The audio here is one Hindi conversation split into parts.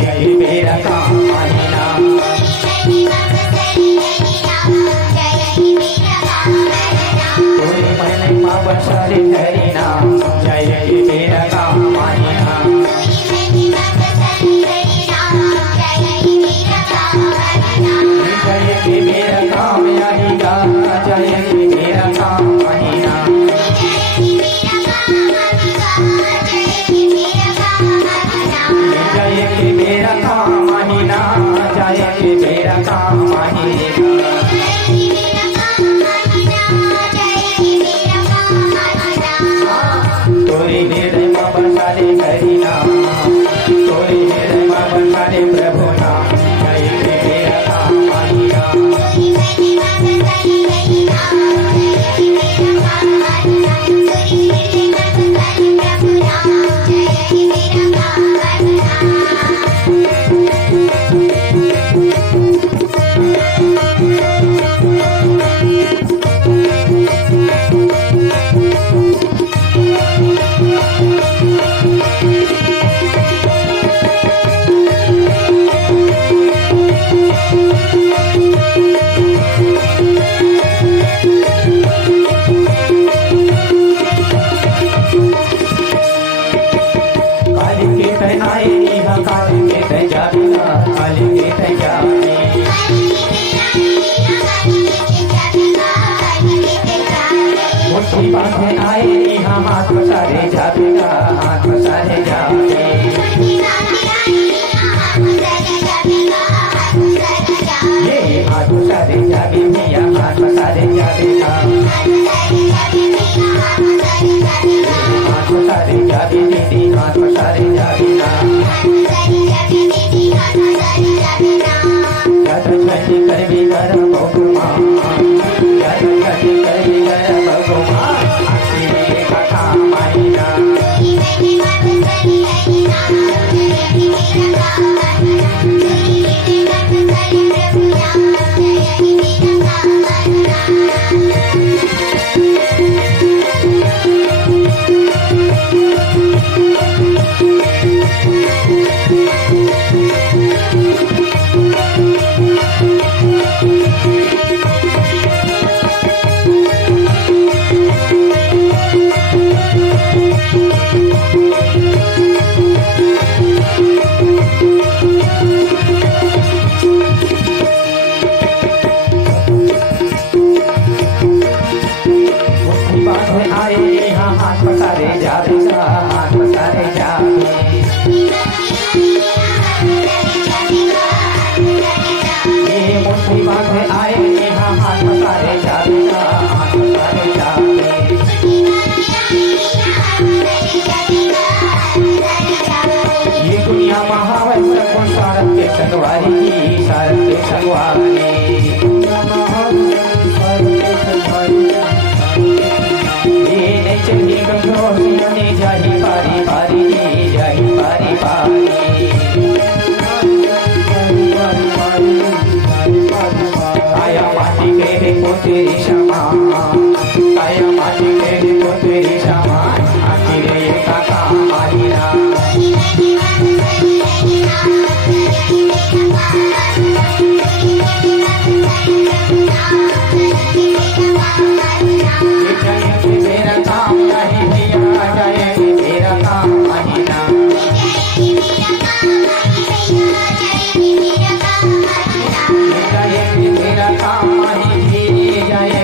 जय मेरा काम महीना तोरी मैंने माँ बसारे हरिना जय मेरा काम महीना जय मेरा काम आएगा जय मेरा काम महीना जय मेरा काम महीना जय मेरा काम महीना तोरी हृदय माँ बसारे हरिना तोरी हृदय माँ बसारे प्रभु नाम जय मेरा काम महीना बांधे आए यहाँ हाथ पसारे जाबेगा हाथ पसारे जाबे ये हाथ पसारे जाबे भैया हाथ पसारे जाबेगा हाथ पसारे जाबे दीदी हाथ पसारे जाबेगा ज्यादा छठी कर भी कर बहुमा ज्यादा छठी कर भी कर बहुमा हाथ पसारे जाबेगा हाथ पसारे जाबे ये मुट्ठी बांधे आए यहाँ हाथ पसारे जाबेगा हाथ पसारे जाबे ये दुनिया महावैश्य को सारथ के संगवारी सारथ के संगवारी चली गंगोनी जाही पारी पारी जाही पारी पारी आया माटी के रे को तेरी क्षमा आया माटी के रे को तेरी क्षमा आखिर ये काका माहिरा मेरा काम नहीं भैया जय मेरा काम महीना जय मेरा काम मही जय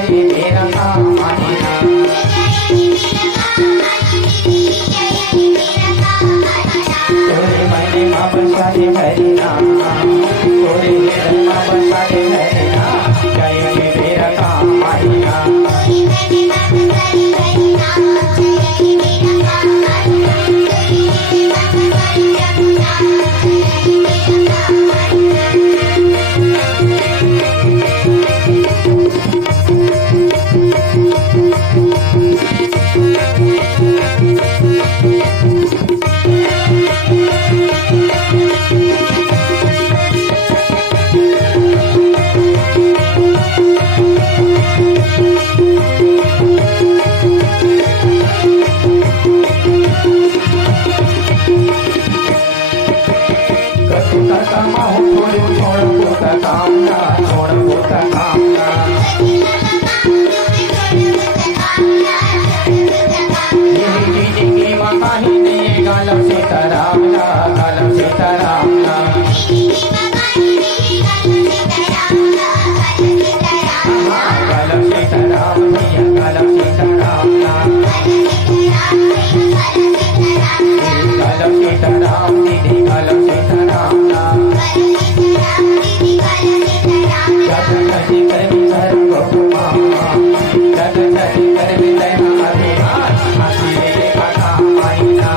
करता हूँ छोड़ पोता कामना छोड़ पोता कामना यही जिंदगी मकाही ने गालम सीताराम गालम सीताराम गालम सीताराम गालम सीताराम गालम सीताराम दीदी गालम सीताराम जग जगी कर विधर गोपमा जग जगी कर विधर अभिमान हाथी रे काका माइना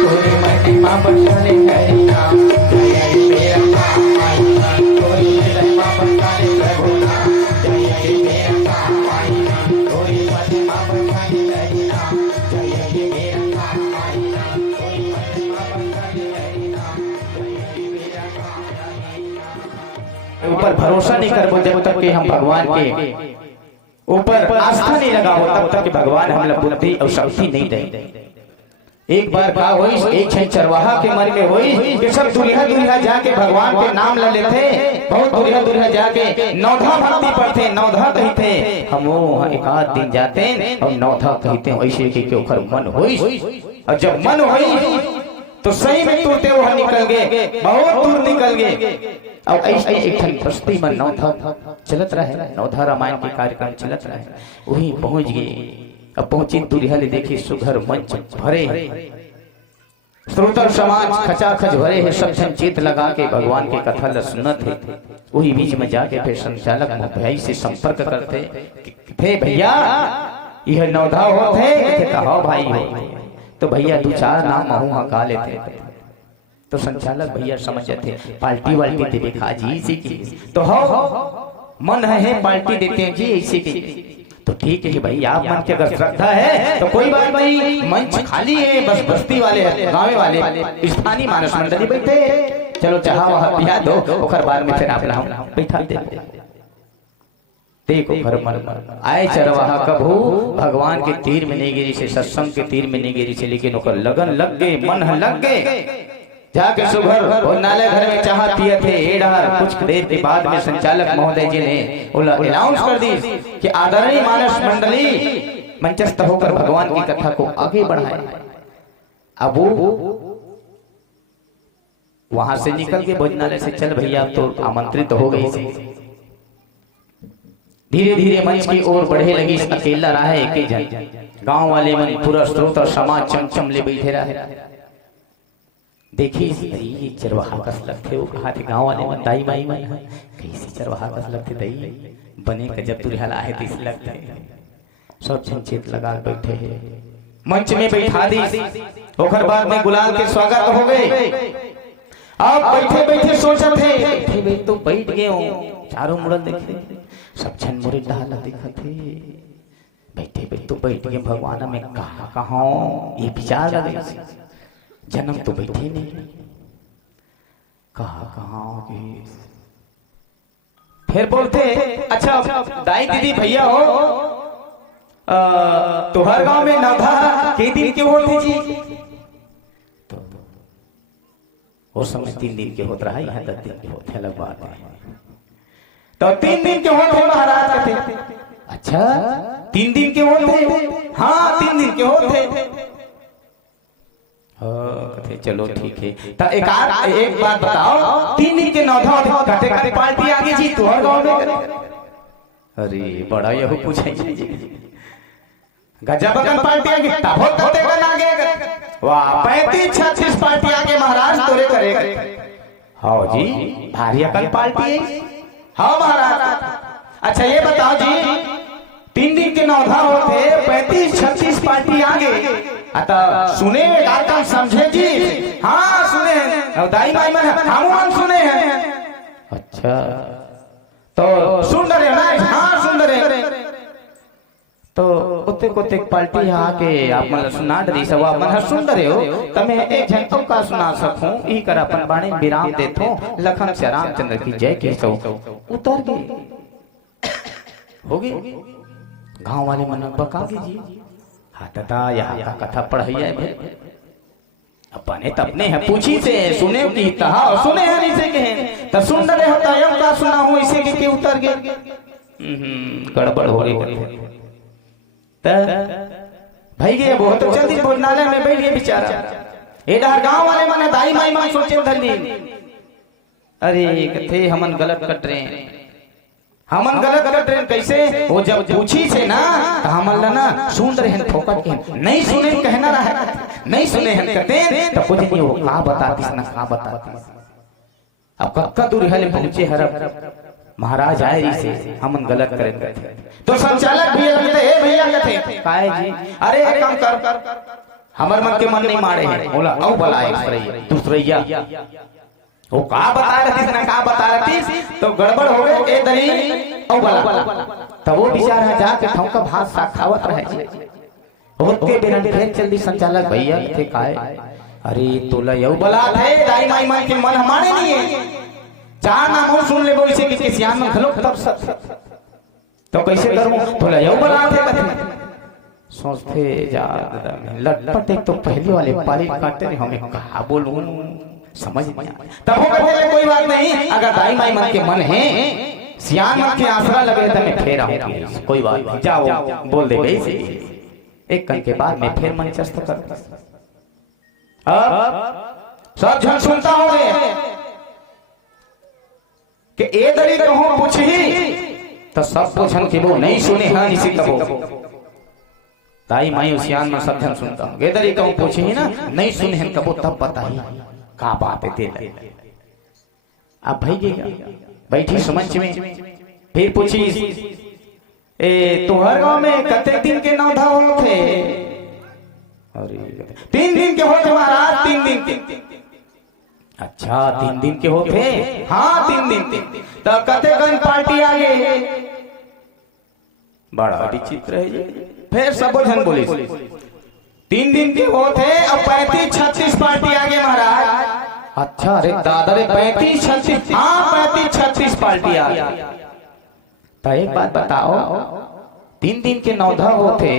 तोरी महिमा बसाले हरिना जय मेरा माइना तोरी महिमा बसाले प्रभुना जय मेरा माइना तोरी महिमा बसाले हरिना जय मेरा माइना तोरी महिमा बसाले हरिना जय मेरा माइना। ऊपर भरोसा नहीं कर जब तक कि हम भगवान के ऊपर आस्था नहीं लगाओ तब तक कि भगवान हम लोग बुद्धि और शक्ति नहीं देंगे। एक बार का होई एक क्षण चरवाहा के मन में होई कि सब दुल्हा दुल्हा जाके भगवान के नाम ले लेते बहुत दुल्हा दुल्हा जाके नौधा भक्ति पढ़ते नौधा कहते हम वो एक आध दिन जाते और नौधा कहते ऐसे के ओखर मन होई और जब मन होई तो सही में टूटे वहां निकल गए बहुत दूर निकल गए और ऐसे एक ठन बस्ती में नौधा चलत रहे नौधा रामायण के कार्यक्रम चलत रहे वही पहुंच गए। अब पहुंची दुल्हा ने देखी सुघर मंच भरे श्रोता समाज खचाखच भरे है सब जन चित लगा के भगवान के कथा सुनत है। वही बीच में जाके फिर संचालक भाई से संपर्क करते थे भैया यह नौधा होते कहो भाई हो तो भैया दो चार नाम महू का लेते तो संचालक भैया समझते थे पार्टी वाल्टी देवे खाजी इसी की तो हो मन है पार्टी देते हैं जी इसी की तो ठीक है भाई आप मन के अगर श्रद्धा है तो कोई बात नहीं मंच खाली है बस बस्ती वाले गाँव वाले स्थानीय मानस मंडली बैठे चलो चाह वहां पिया दो ओखर बार में फिर आप बैठा दे देखो घर मन आए चरवाहा कभू भगवान के तीर में नहीं गिरी से सत्संग के तीर में नहीं गिरी से लेकिन ओकर लगन लग गए मन लग गए जाके सुबह भोजनालय घर में चाह पिए थे एडार कुछ देर के बाद में संचालक महोदय जी ने अनाउंस कर दी कि आदरणीय मानस मंडली मंचस्थ होकर भगवान की कथा को आगे बढ़ाए। अब वो वहां से निकल के भोजनालय से चल भैया तो आमंत्रित हो गई थी धीरे धीरे मंच की ओर बढ़े लगी अकेला रहा है एक जन गांव वाले मन पूरा स्रोत और समाज चमचम ले बैठे रहे देखी चरवाहा कस लगते हो कहा थे गांव वाले मन दाई माई मन कैसी चरवाहा कस लगते दई बने का जब दुल्हला है तो इस लगते सब जन चित लगा बैठे हैं मंच में बैठा दी ओखर बाद में गुलाल के स्वागत हो गए। आप बैठे बैठे सोचते थे बैठे तो बैठ गए हो चारों मुड़ल देखे सब जन मुरे डाला दिखते बैठे बैठे तो बैठ गए भगवान में कहा ये विचार लगे जन्म तो बैठे नहीं कहा फिर बोलते अच्छा दाई दीदी भैया हो तो हर गांव में नौधा के दिन के होते जी तो उस समय 3 दिन के होता है यहाँ 10 दिन के होते अलग बात है तो 3 दिन के होते महाराज कहते अच्छा 3 दिन के होते हाँ 3 दिन के होते कहते चलो ठीक है तो एक बात बताओ 3 दिन के नौधा कहते कहते पार्टी आगे जी तो हर गांव में अरे बड़ा यह पूछे गजबगन पार्टी आगे तब कहते गन आगे वाह 35-36 पार्टी आगे महाराज तोरे करे हाँ जी भारी अकल पार्टी है हाँ महाराज। अच्छा ये बताओ जी 3 दिन के नौधा होते 35-36 पार्टी आगे अतः सुने कार्यक्रम समझे जी हाँ सुने दाई माई मन हम सुने हैं अच्छा तो सुन रहे ना हाँ सुन रहे तो उते कोते पार्टी आके आप मतलब सुना दरी सब आप मन सुन रहे हो तमे एक झंटो का सुना सकूं ई कर अपन बाणी विराम देथो लखन से रामचंद्र की जय के सो उतर गए होगी गांव वाले मन बका जी हाँ तथा यहाँ का कथा पढ़ाई है अपने तपने है पूछी से सुने की तहा सुने हैं इसे कहे त सुन रहे होता यम का सुना हो इसे के उतर गए गड़बड़ हो गई त भाई गए बहुत जल्दी भोजनालय में बैठ गए बेचारा एडा गांव वाले मन दाई माई मां सोचे धरली अरे कथे हमन गलत कट रहे हैं हमन गलत कट रहे हैं कैसे वो जब पूछी से ना तो हमन ना सुन रहे हैं फोकट के नहीं सुने कहना रहा नहीं सुने हैं कहते तो कुछ नहीं वो का बताती ना का बताती अब कक्का दूर हले पहुंचे हरब महाराज आए री से हमन गलत करेंगे तो संचालक भैया कहते ए भैया कहते काहे जी अरे एक काम कर हमर मन के मन नहीं मारे हैं बोला औ बला एक दूसरैया वो का बता रही थी ना का बता रही थी तो गड़बड़ हो गए ए दरी औ बला तब वो बेचारा जाके ठौका भात सा खावत रहे होते बिना फिर जल्दी संचालक भैया थे काहे अरे तोला यौ बला थे दाई माई मन के मन हमारे नहीं है चार नाम सुन ले बोल से कि सियान में खलो तब सब तो कैसे करूं तोला यौ बला थे कथे सोचते जा लटपट एक तो पहले वाले पाली काटते हमें कहा बोलूं समझ नहीं तब वो कहते कोई बात नहीं अगर दाई माई मन के मन है सियान मन के आसरा लगे तो मैं फेर आऊंगी कोई बात नहीं जाओ बोल दे गई एक कल के बाद मैं फिर मंचस्थ कर अब सब जन सुनता होंगे कि ए दरी कहूं पूछी तो सब पूछन के वो नहीं सुने हैं इसी कबो ताई माई उसियान में सब जन सुनता हूं ए दरी कहूं पूछी ना नहीं सुने हैं कबो तब बताई का बात है तेरे अब भाई बैठी समझ में फिर पूछी ए तुहर गांव में कते दिन के नौधा हो थे अरे 3 दिन के होते महाराज 3 दिन के अच्छा 3 दिन के होते हाँ 3 दिन के तो कते गन पार्टी आ गए बड़ा विचित्र है ये फिर सब जन बोले 3 दिन के होते और 35-36 पार्टी आ गए महाराज अच्छा अरे दादा रे 35-36 हाँ 35-36 पार्टी आ गई तो एक बात बताओ 3 दिन के नौधा होते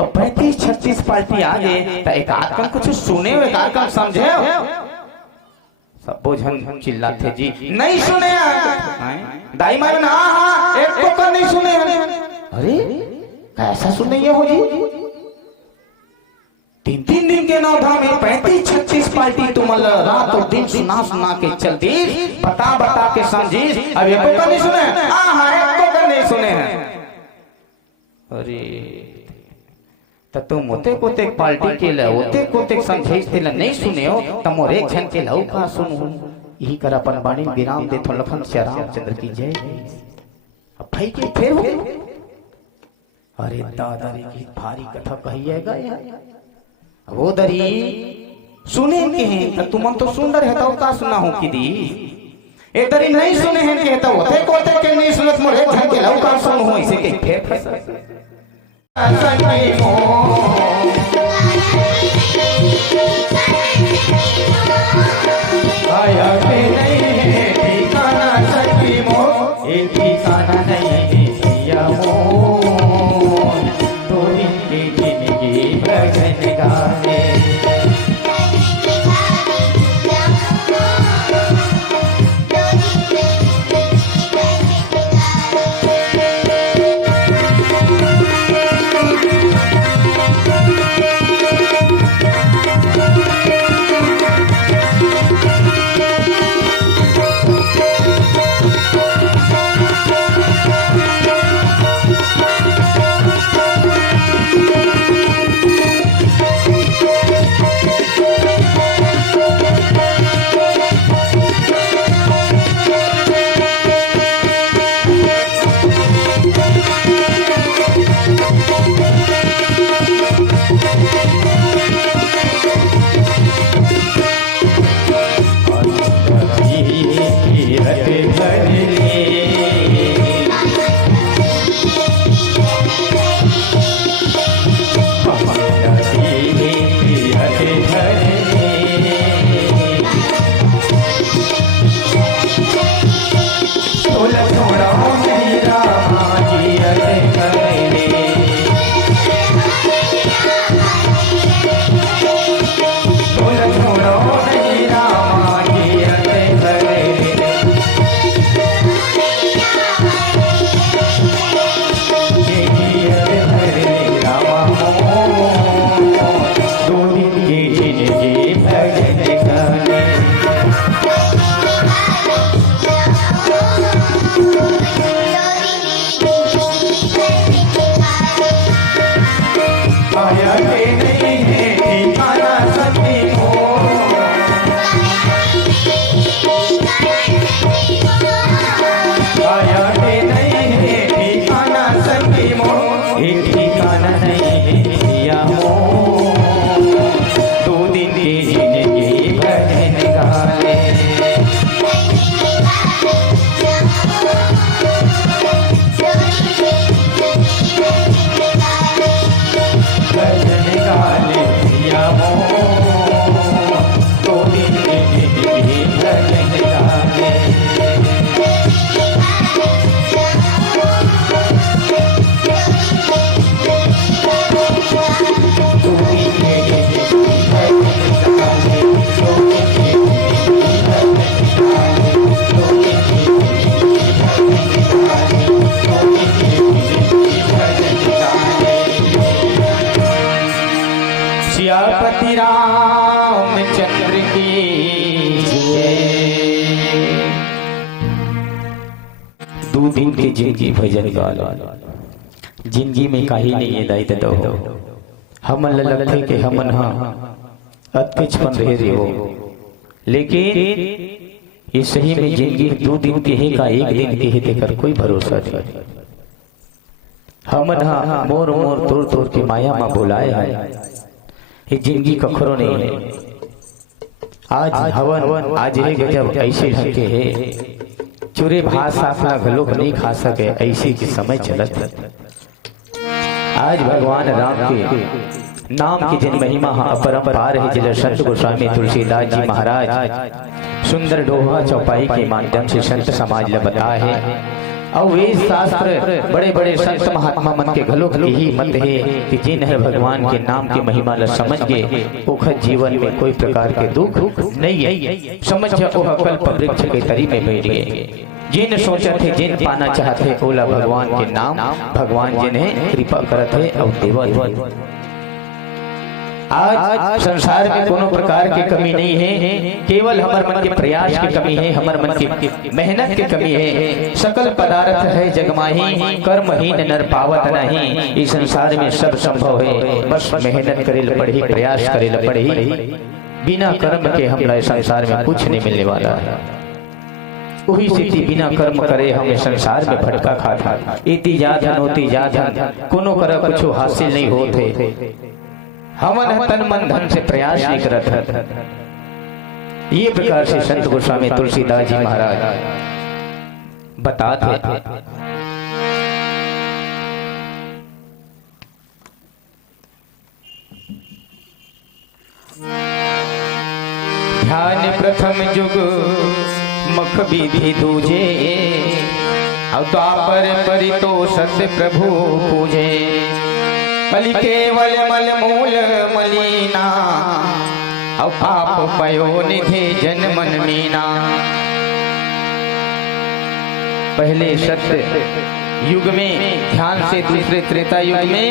और 35-36 पार्टी आ गए तो एक आदमी कुछ सुने हो एक आदमी समझे हो सब बोझन चिल्लाते जी नहीं सुने दाई मार ना हाँ एक को कर नहीं सुने अरे कैसा सुने ये हो जी 3 दिन के नौधा में 35-36 पार्टी तुम रात और दिन सुना सुना के चलती बता के समझी अब एक को नहीं सुने हाँ एक को नहीं सुने हैं अरे तो तुम ओते कोते पार्टी के ल ओते कोते समझाइस थे नहीं सुने हो तुम और एक जन के लऊ का सुनो यही कर अपन बाणी विराम दे तो लखन श्री रामचंद्र की जय अब भाई के फिर हो अरे दादा रे की भारी कथा कहिएगा यार वो दरी सुने के हैं तुम तो सुंदर है तो का सुना हो कि दी ए दरी नहीं सुने हैं के तो होते कोते के नहीं सुनत मोरे घर के लौ का सुन हो इसे के फेर फस आया के नहीं है ठिकाना सखी मो ए ठिकाना नहीं है सिया मो तो इनकी जिंदगी भजन गाने जिंदगी भजन गालो, जिंदगी में काही नहीं है दाई दो हम लगते के हमन हाँ अत्यचपन रहे हो, लेकिन ये सही में जिंदगी 2 दिन के है का 1 दिन के है देकर कोई भरोसा नहीं। हमन हाँ मोर मोर तोड़ तोड़ के माया में बुलाए है, ये जिंदगी कखरो नहीं है। आज हवन आज है गजब ऐसे ढंग के है, चुरे भात साफला घलोक नहीं खा सके ऐसे के समय चलत। आज भगवान राम के नाम की जिन महिमा अपरंपार है, जिला संत गोस्वामी तुलसीदास जी महाराज सुंदर दोहा चौपाई के माध्यम से संत समाज ले बताए है। और वेद शास्त्र बड़े बड़े संत महात्मा मन के घलो ही मत है कि जिन है भगवान के नाम की महिमा ल समझ के ओखर जीवन में कोई प्रकार के दुख नहीं है। समझ ओह कल्प वृक्ष के तरी में बैठ गए, जिन सोचत है जिन पाना चाहते ओला भगवान के नाम, भगवान जिन्हें कृपा करत है और देवत। आज संसार में कोनो प्रकार की कमी नहीं है, केवल हमार मन के प्रयास की कमी है, हमार मन की मेहनत की कमी है। सकल पदार्थ है जगमाही, कर्महीन नर पावत नहीं। इस संसार में सब संभव है, बस मेहनत करे ल पड़ी, प्रयास करे ल पड़ी। बिना कर्म के हमला संसार में कुछ नहीं मिलने वाला है। वही स्थिति बिना कर्म करे हमें संसार में भटका खाता, इति जाधन होती जाधन कोनो कर कुछ हासिल नहीं होते। हमन तन मन धन से प्रयास नहीं करत। ये प्रकार से संत गोस्वामी तुलसीदास जी महाराज बताते थे। ध्यान प्रथम जुग मख विधि दूजे, और द्वापर परितोषत प्रभु पूजे। कलि केवल मल मूल मलिना, और पाप पयो निधि जन मन मीना। पहले सत्य युग में ध्यान से, दूसरे त्रेता युग में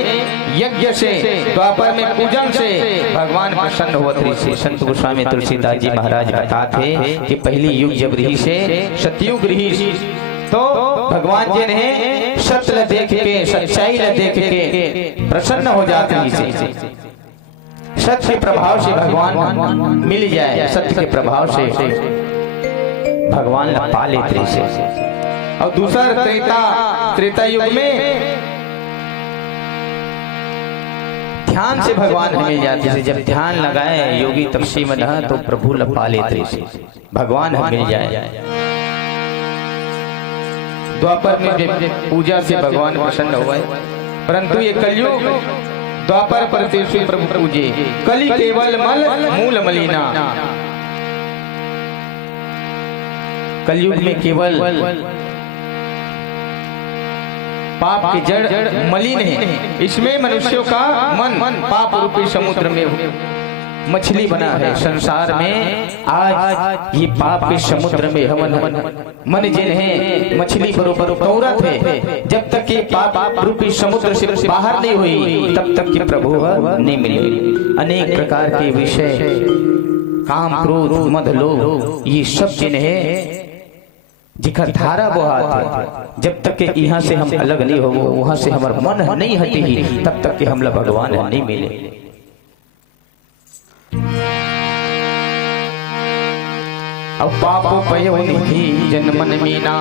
यज्ञ से, द्वापर में पूजन से भगवान प्रसन्न होते से। संत गोस्वामी तुलसीदास जी महाराज बताते कि पहली युग जब रही से सतयुग रही, तो भगवान जी ने सत्य देख के, सच्चाई देख के प्रसन्न हो जाते हैं। सत्य के प्रभाव से भगवान मिल जाए, सत्य के प्रभाव से भगवान पा लेते से। और दूसरा त्रेता युग में ध्यान से भगवान मिल जाते से। जब ध्यान लगाए योगी तपस्वी में तो प्रभु पा लेते से, भगवान मिल जाए। द्वापर में पूजा से भगवान प्रसन्न हुए, परंतु ये कलयुग द्वापर पर प्रभु पूजे। कलि केवल मल मूल मलिना, कलयुग में केवल पाप की जड़ मलिन है। इसमें मनुष्यों का मन पाप रूपी समुद्र में मछली बना है। संसार में आज ये पाप के समुद्र में हमन मन जिन है मछली बरोबर पौरत है। जब तक ये पाप रूपी समुद्र से बाहर नहीं हुई तब तक ये प्रभु नहीं मिली। अनेक प्रकार के विषय, काम क्रोध मद लोभ, ये सब जिन है जिखर धारा बहात, जब तक के यहाँ से हम अलग नहीं हो, वहां से हमारा मन नहीं हटी, तब तक के हमला भगवान नहीं मिले। अब पापों पयो निधि जन मन मीना,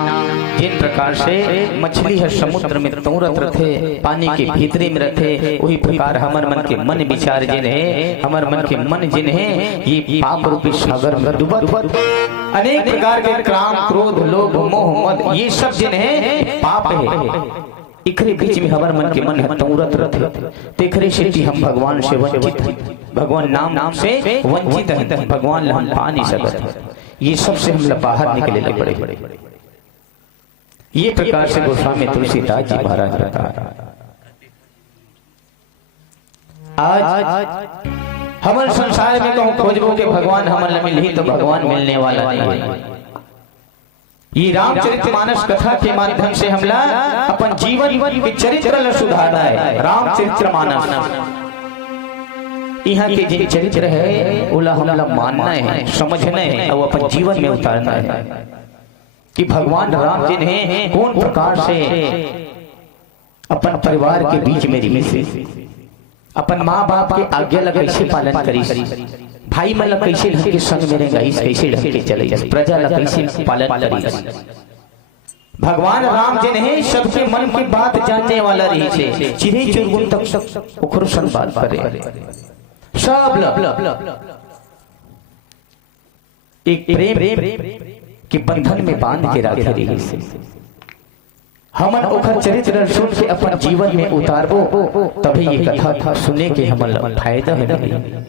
जिन प्रकार से मछली है समुद्र में तौरत रथे, पानी के भीतरी में रथे, वही प्रकार हमार मन के मन विचार जिन है, हमार मन के मन जिन है, ये पाप रूपी सागर में डूबत। अनेक प्रकार के काम क्रोध लोभ मोह मद, ये सब जिन है पाप है। इखरे बीच में हमार मन के मन है तौरत रथे, तेखरे से हम भगवान से वंचित हैं, भगवान नाम से वंचित हैं, भगवान हम पा नहीं सकते। ये सबसे हम बाहर निकले पड़े। ये प्रकार से गोस्वामी तुलसीदास जी महाराज बता। आज हमारे संसार में कहूँ खोजबो के भगवान हमारे मिल ही तो भगवान मिलने वाला नहीं है। ये रामचरितमानस कथा के माध्यम से हमला अपन जीवन के चरित्र सुधारना है। रामचरितमानस यहाँ के जिन चरित्र है उला हमला मानना है, समझना है और अपन जीवन में उतारना है। कि भगवान राम जी ने कौन प्रकार से अपन परिवार के बीच में रही से, अपन माँ बाप के आज्ञा ला कैसे पालन करी, भाई मन ला कैसे ढंग के संग में रहेगा, कैसे ढंग के चले, प्रजा ला कैसे पालन करी। भगवान राम जी ने सबके मन की बात जानने वाला रही से, चिरे चुरगुन तक सब उखर संवाद करे, सब एक प्रेम के बंधन में बांध के रखे रही से। हमन ओखर चरित्र सुन के अपन जीवन में उतारबो, तभी ये कथा था सुने के हमन फायदा है।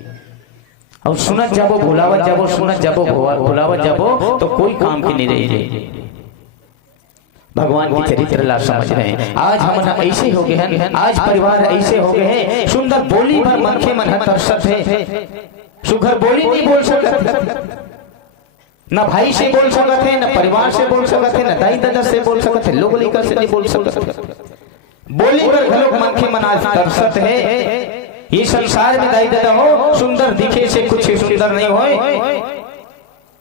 और सुनत जाबो भुलावत जाबो, सुनत जाबो भुलावत जाबो, तो कोई काम की नहीं रही। भगवान की चरित्र ला समझ रहे हैं। आज हम ऐसे हो गए हैं, आज परिवार ऐसे हो गए हैं, सुंदर बोली भर मनखे मन तरसत है, सुघर बोली नहीं बोल सकते, न भाई से बोल सकते हैं, न परिवार से बोल सकते हैं, न दाई दादा से बोल सकते हैं, लोग लेकर से नहीं बोल सकते। बोली पर घलोक मनखे मन आज तरसत है। ये संसार में दाई दादा हो सुंदर दिखे से कुछ सुंदर नहीं होए,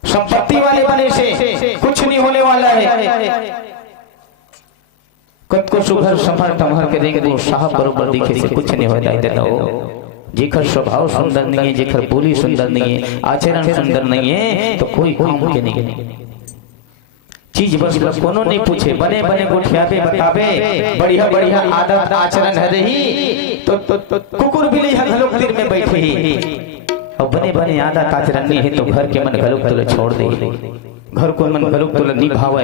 संपत्ति वाले बने से कुछ नहीं होने वाला है। कद को सुघर संभर तमहर के देंगे तो साहब बरोबर दिखे से कुछ नहीं हो दाई दादा हो। जेकर स्वभाव सुंदर नहीं है, जेकर बोली सुंदर नहीं है, आचरण सुंदर नहीं है, तो कोई काम के नहीं। चीज बस कोनो नहीं पूछे, बने बने गुठिया पे बतावे, बढ़िया बढ़िया आदत आचरण है रही, तो कुकुर बिल्ली घलोक तीर में बैठे ही, और बने बने आदत आचरण नहीं है तो घर के मन घलोक तुले छोड़ दे, घर को मन घलोक तुले निभावे।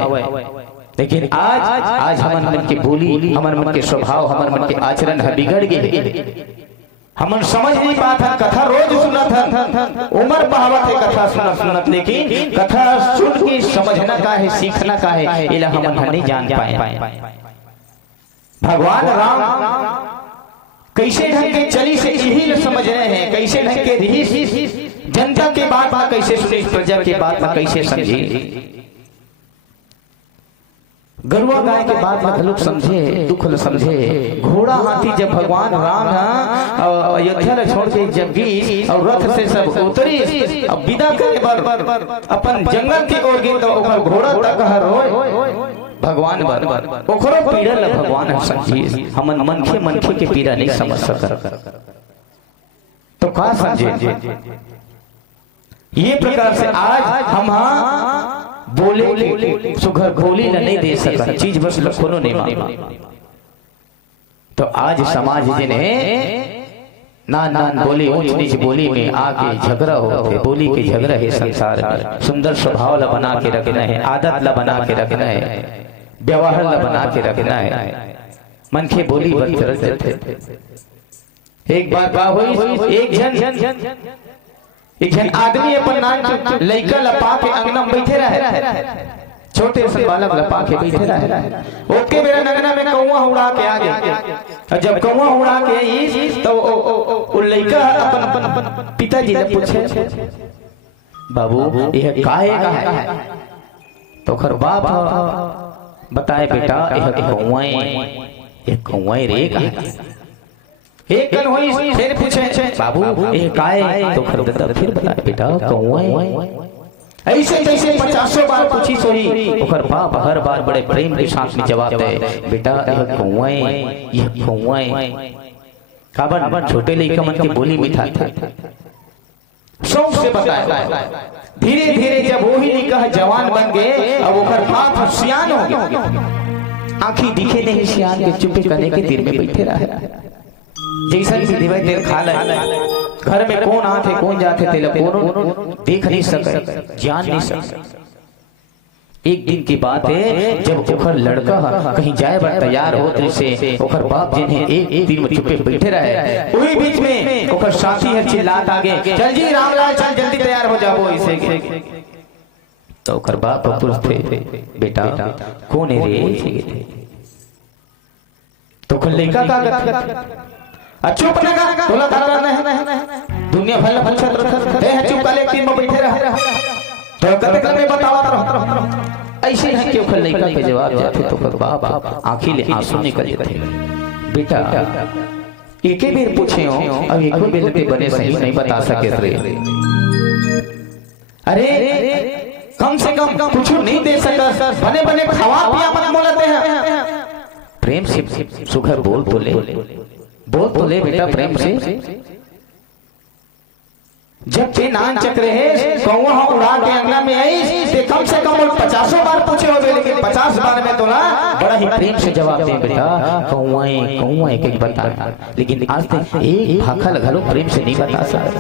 लेकिन आज हमारे मन की बोली, हमारे मन के स्वभाव, हमारे मन के आचरण है बिगड़ गए। हम समझ नहीं पाता, कथा रोज सुनत है, उम्र बहावत है कथा सुनत, लेकिन कथा सुन के समझना का है, सीखना का है, इला हम नहीं जान पाए। भगवान राम कैसे ढंग के चली से यही समझ रहे हैं, कैसे ढंग के रही, जनता के बात कैसे सुनी, प्रजा के बात कैसे समझी। गरुआ गाय के बात में लोग समझे, दुख न समझे। घोड़ा हाथी जब भगवान राम अयोध्या में छोड़ के जब गई और रथ से सब उतरी, अब विदा करे बर अपन जंगल की ओर गई, तो ओकर घोड़ा तक रोए भगवान बर ओकरो पीड़ा ल भगवान समझी। हमन मनखे के पीड़ा नहीं समझ सकत, तो का समझे। ये प्रकार से आज हम बोले सुघर घोली न नहीं दे सका, चीज बस लखोनो नहीं मांगा। तो आज समाज जिन्हें नान बोली ऊंच नीच बोली में आके झगड़ा होते, बोली के झगड़ा है संसार में। सुंदर स्वभाव ला बना के रखना है, आदत ला बना के रखना है, व्यवहार ला बना के रखना है, मन के बोली बदल थे। एक बार का हुई, एक जन आदमी अपन नान लइका लपा के अंगना में बैठे रहे, छोटे से बालक लपा के बैठे रहे। ओके मेरा अंगना में कौवा उड़ा के आ गया। जब कौवा उड़ा के आई तो वो लइका अपन पिताजी ने पूछे, बाबू यह काहे का है? तो खर बाप बताए, बेटा यह कौवा रे का है। एक कल हुई, फिर पूछे बाबू ये काय? तो खरदता फिर बताया, बेटा कौवा है। ऐसे जैसे 50 बार पूछी सोही, ओकर बाप हर बार बड़े प्रेम के साथ में जवाब दे, बेटा यह कौवा है, यह कौवा है। काबर छोटे लइका मन के बोली मिठा था, शौक से बताया। धीरे धीरे जब वही लइका जवान बन गए, अब ओकर बाप सियान हो गया, आंखी दिखे नहीं, सियान के चुप करने के तीर में बैठे रहा। जैसा भी दिवाई देर खा ले, घर में कौन आते कौन जाते तेला कौन देख नहीं सके, जान नहीं सके। एक दिन की बात है, जब ओखर लड़का कहीं जाए बर तैयार हो, तो से ओखर बाप जिन्हें एक दिन में चुपे बैठे रहे, वही बीच में ओखर साथी है चिल्लात आगे, चल जी रामलाल चल जल्दी तैयार हो जाओ ऐसे। तो ओखर बाप पूछते, बेटा कौन है रे? तो लड़का का चुप लगा, बोला तारा नहीं दुनिया भर फलछत रखत है, चुप काले तीन में बैठे रहा। तो कते में बतावत रहो, ऐसे है क्यों? लड़का के जवाब जाते तो बाप आंखी ले आंसू निकल जाते, बेटा एके बेर पूछे हो, अब एको बेर ते बने सही नहीं बता सके रे। अरे कम से कम कुछ नहीं दे सकता, बने बने खवा पिया मत बोलते हैं। प्रेम से सुघर बोल तो ले बेटा प्रेम से। जब ते नान चक्र है कौवा उड़ा के अंगना में आई ते कम से कम 50 बार पूछे हो, लेकिन 50 बार में तो ना बड़ा ही प्रेम से जवाब दे बेटा कौवा एक बता, लेकिन आज तक एक भाखा लगा लो प्रेम से नहीं बता सकता।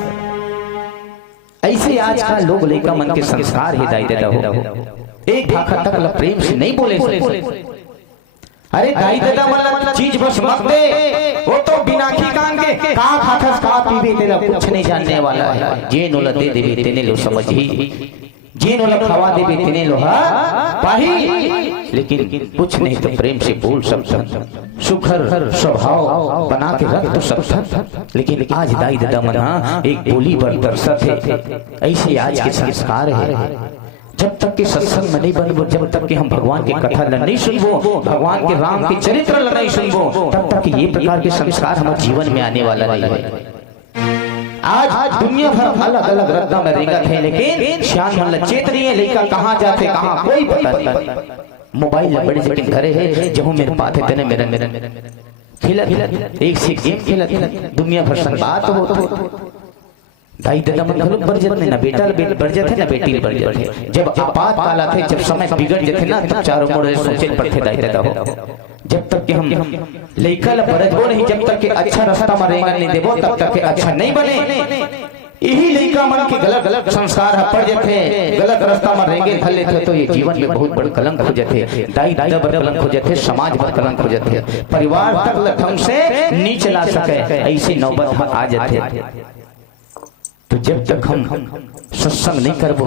ऐसे आज का लोग लेकर मन के संस्कार हिदायत देता हो, एक भाखा तक प्रेम से नहीं बोले। अरे दाई दादा मतलब चीज बस मत दे, वो तो बिना खिकान के कहां खाथस कहां पीबे तेरा कुछ नहीं जानने वाला है। जे नोला दे देबे तेने लो समझी, जे नोला खवा देबे तेने लो हा पाही, लेकिन कुछ नहीं तो प्रेम से बोल सकता, सुखर स्वभाव बना के रख तो सकता। लेकिन आज दाई दादा मना एक बोली पर दर्शक है। ऐसे आज के संस्कार है। जब तक के सत्संग में नहीं बनबो, जब तक कि हम भगवान की कथा नहीं सुनबो, भगवान के राम के चरित्र नहीं सुनबो, तब तक ये प्रकार के संस्कार हमारे जीवन में आने वाला नहीं है। आज दुनिया भर अलग अलग रद्दा में रेंगत है, लेकिन श्याम मन चेत नहीं है लेका कहाँ जाते कहाँ कोई पता नहीं। मोबाइल बड़े से घरे है जब मेरे पास है तेने मेरा खिला एक से गेम खेला दुनिया भर संवाद हो। दाई दादा मतलब बरजत नहीं, ना बेटा बरजत है ना बेटी बरजत है। जब आपातकाल आते, जब समय बिगड़ जाते ना, तब चारों मोड़ सोचे पड़ते दाई दादा हो। जब तक कि हम लइका ला बरजबो नहीं, जब तक कि अच्छा रास्ता में रेंगन नहीं देबो, तब तक कि अच्छा नहीं बने। यही लइका मन के गलत गलत संस्कार पड़ जाते, गलत रास्ता में रेंगे फल लेते, तो ये जीवन में बहुत बड़ा कलंक हो जाते। दाई दादा पर कलंक हो जाते, समाज पर कलंक हो जाते, परिवार तक ढंग से नहीं चला सके, ऐसी नौबत आ जाते। तो जब तक हम सत्संग नहीं करबो,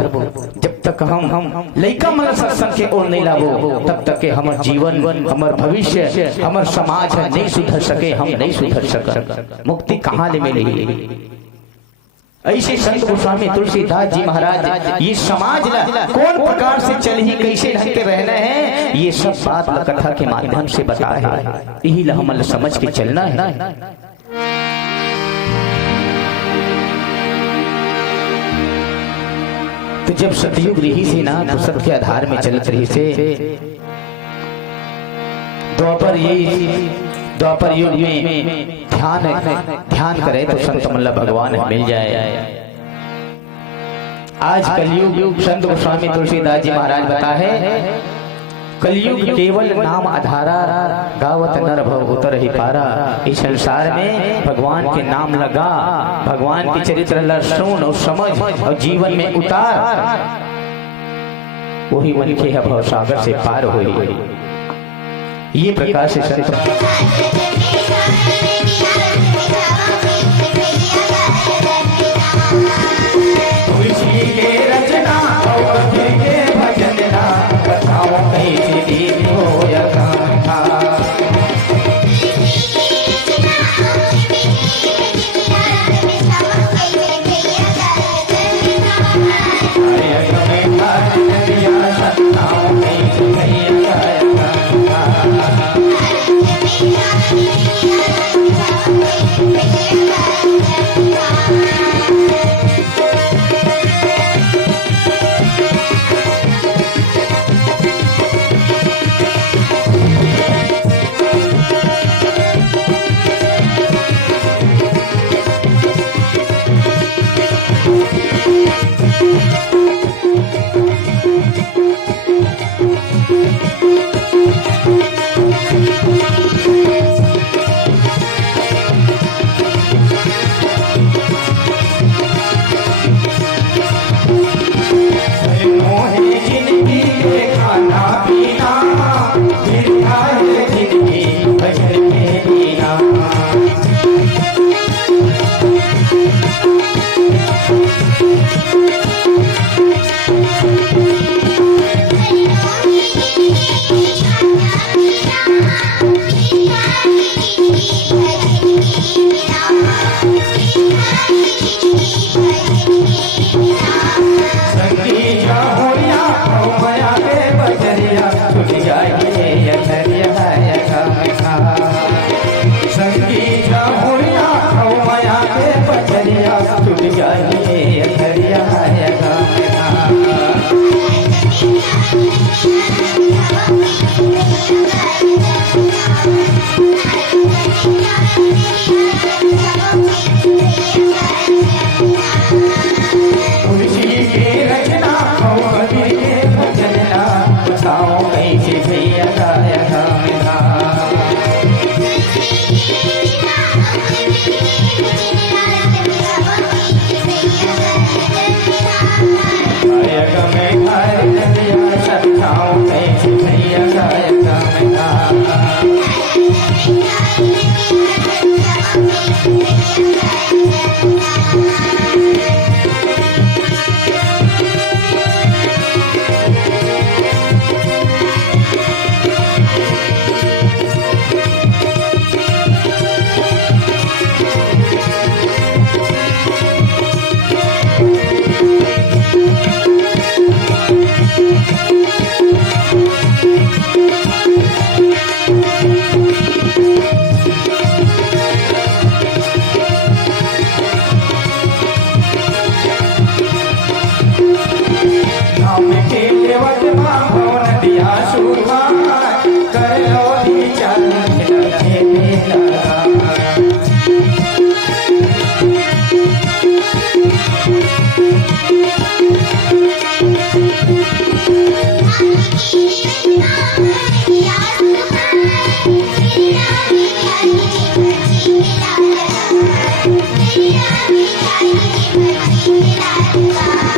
जब तक हम लइका मन सत्संग के ओर नहीं लाबो, तब तक के हमार जीवन, हमार भविष्य, हमार समाज नहीं सुधर सके, हम नहीं सुधर सके। मुक्ति कहाँ ले मिलेगी? ऐसे संत गोस्वामी तुलसीदास जी महाराज ये समाज ला कौन प्रकार से चल ही कैसे ढंग के रहना है, ये सब बात कथा के माध्यम से बताया है। यही ला हम समझ के चलना है। तो जब सतयुग रही से ना, तो सत्य आधार में चलत रही से। द्वापर युग में ध्यान करे तो संत मतलब भगवान मिल जाए। आज कलयुग संत गोस्वामी तुलसीदास जी महाराज बता है, कलयुग केवल नाम आधारा, गावत नर भव उतर ही पारा। इस संसार में भगवान के नाम लगा, भगवान के चरित्र ल सुन और समझ और जीवन में उतार, वही मन के भव सागर से पार हो। ये प्रकार से रचना Yeah.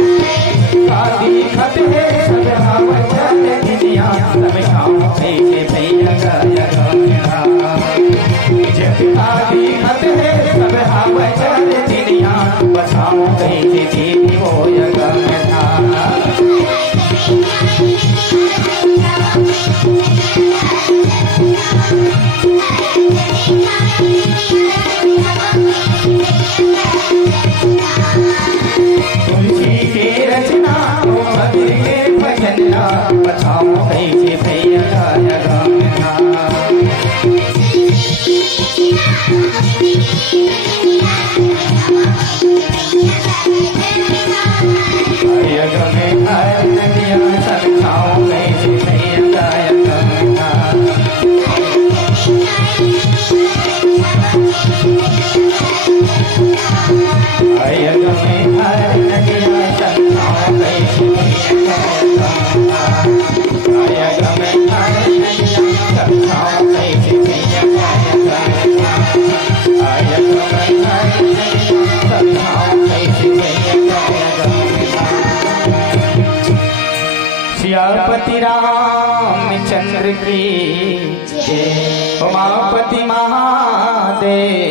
शादी खत है सब हवा चल दुनिया सब शाम से भैया गाया गाना जब शादी खत है सब हवा चल दुनिया बसाओ कैसे दीदी हो गाना तुलसी के रचना ओ भगत के भजना बचाओ कैसे भैया गाया गाना भैया गमे हर नदिया समझाओ कैसे भैया गाया गाना भैया गमे हर नदिया समझाओ कैसे भैया गाया गाना भैया गमे हर नदिया समझाओ कैसे भैया गाया गाना भैया गमे हर नदिया समझाओ कैसे भैया गाया गाना सियापति रामचंद्र की जय उमापति महादेव